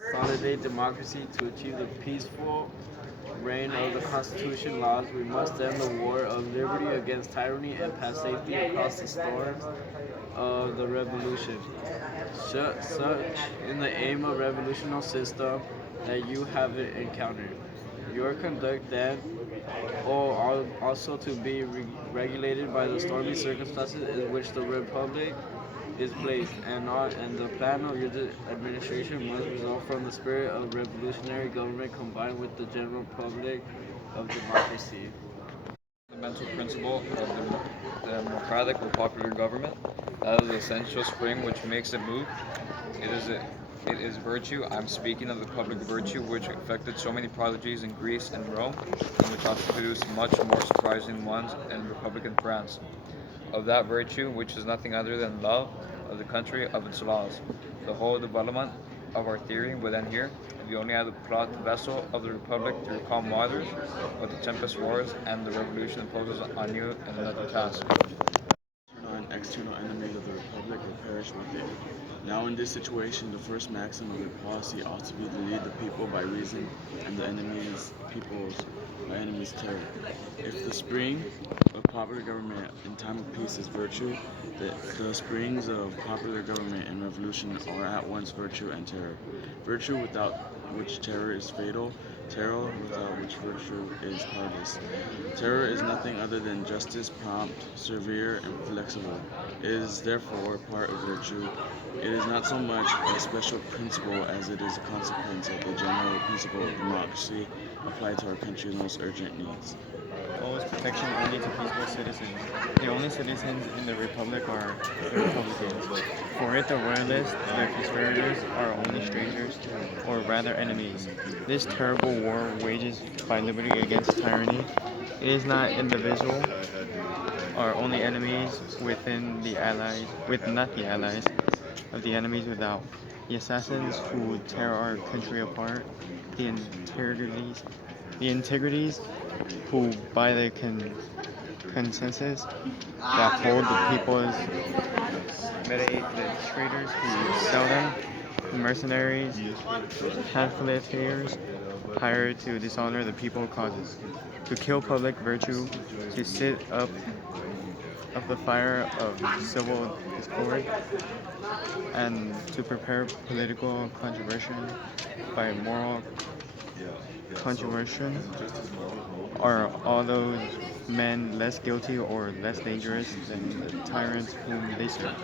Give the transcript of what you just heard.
consolidate democracy to achieve the peaceful reign of the Constitution laws. We must end the war of liberty against tyranny and pass safely across the storms of the revolution. Such in the aim of revolutionary system that you have encountered. Your conduct then also to be regulated by the stormy circumstances in which the republic is placed, and the plan of your administration must result from the spirit of revolutionary government combined with the general public of democracy. Fundamental principle of democratic or popular government. That is the essential spring which makes it move. It is virtue. I'm speaking of the public virtue which effected so many prodigies in Greece and Rome, and which also produced much more surprising ones in Republican France. Of that virtue, which is nothing other than love of the country, of its laws. The whole development of our theory would end here. If you only had the plot vessel of the Republic through calm waters, but the tempest roars and the revolution imposes on you in another task. Internal and external enemies of the Republic will perish with it. Now, in this situation, the first maxim of the policy ought to be to lead the people by reason, and the enemies peoples by enemies' terror. If the spring of popular government in time of peace is virtue, the springs of popular government in revolution are at once virtue and terror. Virtue without which terror is fatal, terror without which virtue is parlous. Terror is nothing other than justice, prompt, severe, and flexible. It is therefore part of virtue. It is not so much a special principle as it is a consequence of the general principle of democracy applied to our country's most urgent needs. Owes protection only to peaceful citizens. The only citizens in the Republic are the Republicans. For it, the Royalists, the conspirators, are only strangers, or rather enemies. This terrible war wages by liberty against tyranny. It is not individual, are only enemies within the allies, with not the allies of the enemies without. The assassins who tear our country apart, the integrities who, by the consensus that hold the people's mediate the traitors who sell them, the mercenaries, pamphleteers hired to dishonor the people causes, to kill public virtue, to sit up of the fire of civil discord, and to prepare political controversy by moral controversy are all those men less guilty or less dangerous than the tyrants whom they serve.